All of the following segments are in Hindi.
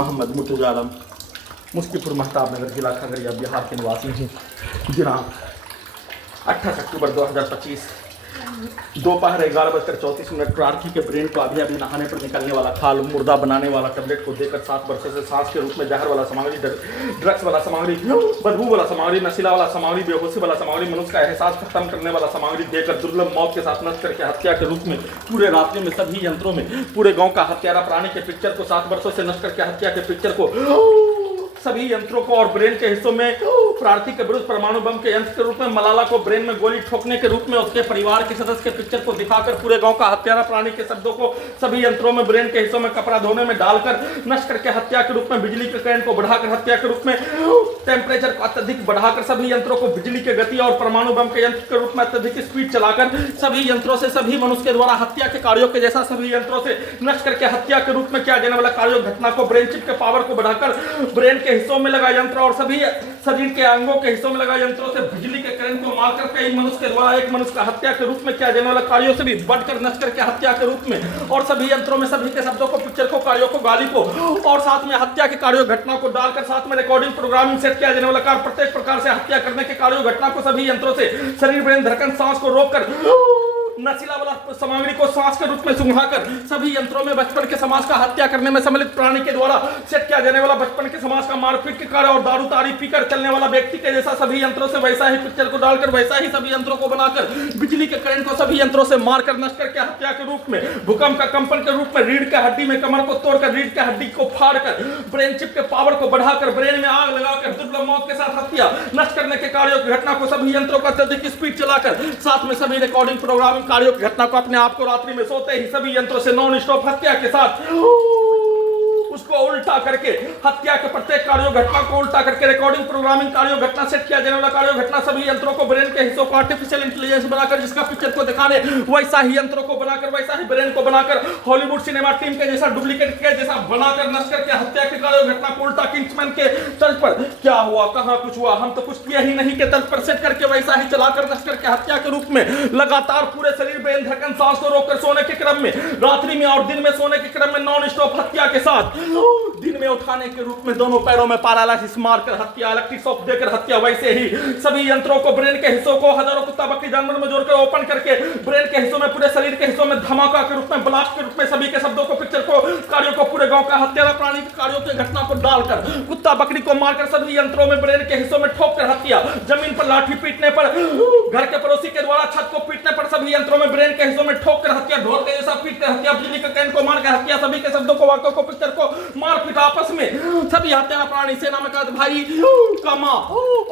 मोहम्मद मुर्तजा आलम मुस्कीपुर महताब नगर जिला खगड़िया बिहार के निवासी हैं। दिनांक 28 अक्टूबर 2025 दोपहर 11:34 प्रार्थी के ब्रेन को अभी नहाने पर निकलने वाला खाल मुर्दा बनाने वाला टैबलेट को देकर 7 वर्षों से सांस के रूप में जहर वाला सामग्री, ड्रग्स वाला सामग्री, बदबू वाला सामग्री, नशीला वाला सामग्री, बेहोशी वाला सामग्री, मनुष्य का एहसास खत्म करने वाला सामग्री देकर दुर्लभ मौत के साथ नष्ट करके हत्या के रूप में पूरे रात्रि में सभी यंत्रों में पूरे गाँव का हत्यारा प्राणी के पिक्चर को 7 वर्षों से नष्ट करके हत्या के पिक्चर को सभी यंत्रों को और ब्रेन के हिस्सों में प्रार्थी के विरुद्ध परमाणु बम के यंत्र के रूप में मलाला को ब्रेन में गोली ठोकने के रूप में उसके परिवार के सदस्य के पिक्चर को दिखाकर पूरे गांव का हत्यारा प्राणी के शब्दों को सभी यंत्रों में ब्रेन के हिस्सों में कपड़ा धोने में डालकर नष्ट करके हत्या के रूप में बिजली के करंट को बढ़ाकर हत्या के रूप में टेम्परेचर को अत्यधिक बढ़ाकर सभी यंत्रों को बिजली के गति और परमाणु बम के यंत्र के रूप में अत्यधिक स्पीड चलाकर सभी यंत्रों से सभी मनुष्य के द्वारा हत्या के कार्यों के जैसा सभी यंत्रों से नष्ट करके हत्या के रूप में किया जाने वाला कार्य घटना को ब्रेन चिप के पावर को बढ़ाकर ब्रेन के हिस्सों में लगा यंत्र और सभी शरीर के अंगों के हिस्सों में लगा यंत्रों से बिजली के करंट को मारकर कई मनुष्य के द्वारा एक मनुष्य का हत्या के रूप में किया जाने वाला कार्यों से भी बढ़कर नष्ट करके हत्या के रूप में और सभी यंत्रों में सभी के शब्दों को पिक्चर को कार्यों को गाली को और साथ में हत्या के कार्यों घटना को डालकर साथ में रिकॉर्डिंग प्रोग्रामिंग सेट किया जाने वाला कार्य प्रत्येक प्रकार से हत्या करने के कार्यों घटना को सभी यंत्रों से शरीर ब्रेन धड़कन सांस को रोककर नशीला वाला सामग्री को सांस के रूप में सुंघाकर सभी यंत्रों में बचपन के समाज का हत्या करने में सम्मिलित प्राणी के द्वारा सेट किया जाने वाला बचपन के समाज का मारपीट के कार्य और दारू तारी पीकर चलने वाला व्यक्ति के जैसा सभी यंत्रों से वैसा ही पिक्चर को डालकर वैसा ही सभी यंत्रों को बनाकर बिजली के करंट को सभी यंत्रों से मारकर नष्ट करके हत्या के रूप में भूकंप का कंपन के रूप में रीढ़ के हड्डी में कमर को तोड़कर रीढ़ के हड्डी को फाड़कर ब्रेन चिप के पावर को बढ़ाकर ब्रेन में आग लगाकर दुर्लभ मौत के साथ हत्या नष्ट करने के कार्यों की घटना को सभी यंत्रों का अत्यधिक स्पीड चलाकर साथ में सभी रिकॉर्डिंग प्रोग्रामिंग कार्यों की घटना को अपने आप को रात्रि में सोते ही सभी यंत्रों से नॉन स्टॉप हत्या के साथ उसको उल्टा करके हत्या के प्रत्येक कार्यों घटना को उल्टा करके रिकॉर्डिंग प्रोग्रामिंग कार्यों घटना सेट किया जाने वाला कार्यों घटना सभी यंत्रों को ब्रेन के हिस्सों को आर्टिफिशियल इंटेलिजेंस बनाकर जिसका पिक्चर को दिखाने वैसा ही यंत्रों को बनाकर वैसा ही ब्रेन को बनाकर हॉलीवुड सिनेमा टीम के जैसा डुप्लीकेट के जैसा बनाकर नष्ट करके हत्या के कार्यों घटना को उल्टा किंग्समैन के तर्ज पर क्या हुआ कहां कुछ हुआ हम तो कुछ किया ही नहीं के तर्ज पर सेट करके वैसा ही चलाकर नष्ट करके हत्या के रूप में लगातार पूरे शरीर ब्रेन धड़कन सांस को रोककर सोने के क्रम में रात्रि में और दिन में सोने के क्रम में नॉन स्टॉप हत्या के साथ दिन में उठाने के रूप में दोनों पैरों में पैरालिसिस मारकर हत्या इलेक्ट्रिक शॉक देकर हत्या वैसे ही सभी यंत्रों को ब्रेन के हिस्सों को हजारों कुत्ता बकरी जानवर में जोड़कर ओपन करके ब्रेन के हिस्सों में पूरे शरीर के हिस्सों में धमाका के रूप में ब्लास्ट के रूप में सभी के शब्दों को पिक्चर को कार्यों को पूरे गांव का हत्यारा प्राणी के कार्यों की घटना को डालकर कुत्ता बकरी को मारकर सभी यंत्रों में ब्रेन के हिस्सों में ठोक कर हत्या जमीन पर लाठी पीटने पर घर के पड़ोसी के द्वारा छत को पीटने पर सभी यंत्रों में ब्रेन के हिस्सों में ठोक कर हत्या ढोल के जैसा पीट कर हत्या बिजली के कैन को मारकर हत्या सभी के शब्दों को वाक्यों को पिक्चर को मार पीट आपस में सभी हत्यारा प्राणी सेना में का भाई का मां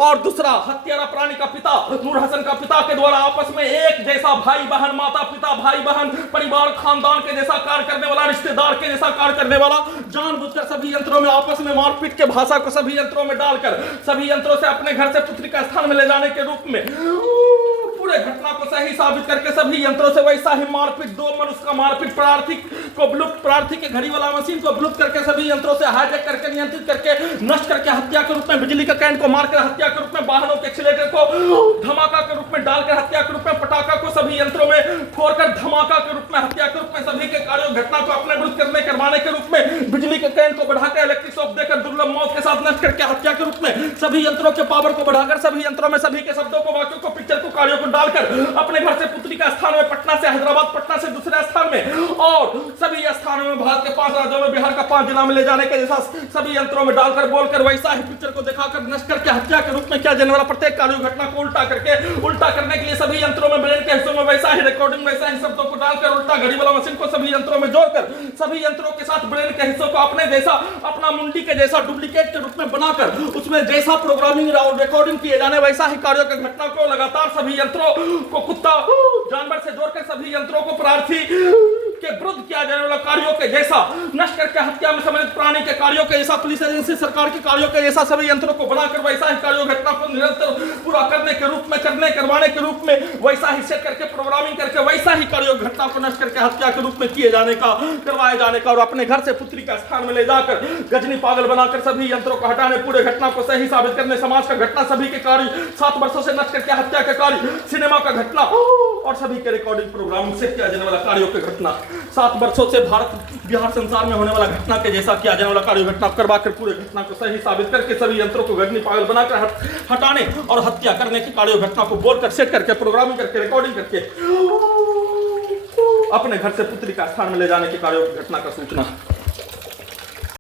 और दूसरा हत्यारा प्राणी का पिता नूर हसन का पिता के द्वारा आपस में एक जैसा भाई बहन माता पिता भाई बहन परिवार खानदान के जैसा कार्य करने वाला रिश्तेदार के जैसा कार्य करने वाला जानबूझकर सभी यंत्रों में आपस में मारपीट के भाषा को सभी यंत्रों में डालकर सभी यंत्रों से अपने घर से पुत्री का स्थान में ले जाने के रूप में पूरे घटना को सही साबित करके सभी यंत्रों से वैसा ही मारपीट दो मनुष्य का मारपीट प्रार्थी के घड़ी वाला मशीन को ब्लूट करके सभी यंत्रों से हाईजैक करके नियंत्रित करके नष्ट करके हत्या के रूप में बिजली का करंट को मारकर हत्या के रूप में वाहनों के एक्सीलरेटर को धमाका के रूप में डालकर हत्या के रूप में पटाखा को सभी यंत्रों में फोड़कर धमाका के रूप में हत्या के रूप में सभी के कार्यों घटना को अपने विरुद्ध करवाने के रूप में बिजली के करंट को बढ़ाकर इलेक्ट्रिक शॉक देकर दुर्लभ मौत के साथ नष्ट करके हत्या के रूप में सभी यंत्रों के पावर को बढ़ाकर सभी यंत्रों में सभी के शब्दों को वाक्यों को पिक्चर को कार्यों को डालकर अपने घर से पुत्री का स्थान में पटना से हैदराबाद पटना से दूसरे स्थान में और सभी स्थानों में भारत के 5 राज्यों में बिहार का 5 जिला में ले जाने के जैसा सभी यंत्रों में डालकर बोलकर वैसा ही पिक्चर को दिखाकर नष्ट करके हत्या के रूप में किया जाने वाला प्रत्येक कार्य घटना को उल्टा करने के लिए सभी यंत्रों में ब्रेन के हिस्सों में वैसा ही रिकॉर्डिंग वैसा ही शब्दों को डालकर उल्टा घड़ी वाला मशीन को सभी यंत्रों में जोड़कर सभी यंत्रों के साथ ब्रेन के हिस्सों को अपने जैसा अपना मुंडी के जैसा डुप्लीकेट के रूप में बनाकर उसमें जैसा प्रोग्रामिंग और रिकॉर्डिंग किए जाने वैसा ही कार्यों की घटना को लगातार सभी यंत्रों को कुत्ता जानवर से जोड़कर सभी यंत्रों को प्रार्थी के विरुद्ध किया जाने वाला कार्यों के जैसा नष्ट करके हत्या में सम्मिलित प्राणी के कार्यों के जैसा पुलिस एजेंसी सरकार के कार्यों के जैसा सभी यंत्रों को बनाकर वैसा ही कार्यों घटना को निरंतर पूरा करने के रूप में करवाने के रूप में वैसा ही सेट करके प्रोग्रामिंग करके वैसा ही कार्यों घटना को नष्ट करके हत्या के रूप में किए जाने का करवाए जाने का और अपने घर से पुत्री का स्थान में ले जाकर गजनी पागल बनाकर सभी यंत्रों को हटाने पूरे घटना को सही साबित करने समाज का घटना सभी के कार्य 7 वर्षों से नष्ट करके हत्या के कार्य सिनेमा का घटना और सभी के रिकॉर्डिंग प्रोग्रामिंग से किया जाने वाला कार्यों की घटना 7 वर्षों से भारत बिहार संसार में होने वाला घटना के जैसा किया जाने वाला कार्य घटना करवा कर पूरे घटना को सही साबित करके सभी यंत्रों को गगनी पागल बनाकर हटाने और हत्या करने की कार्य घटना को बोलकर सेट करके प्रोग्रामिंग करके रिकॉर्डिंग करके अपने घर से पुत्री का स्थान में ले जाने की कार्य घटना का सूचना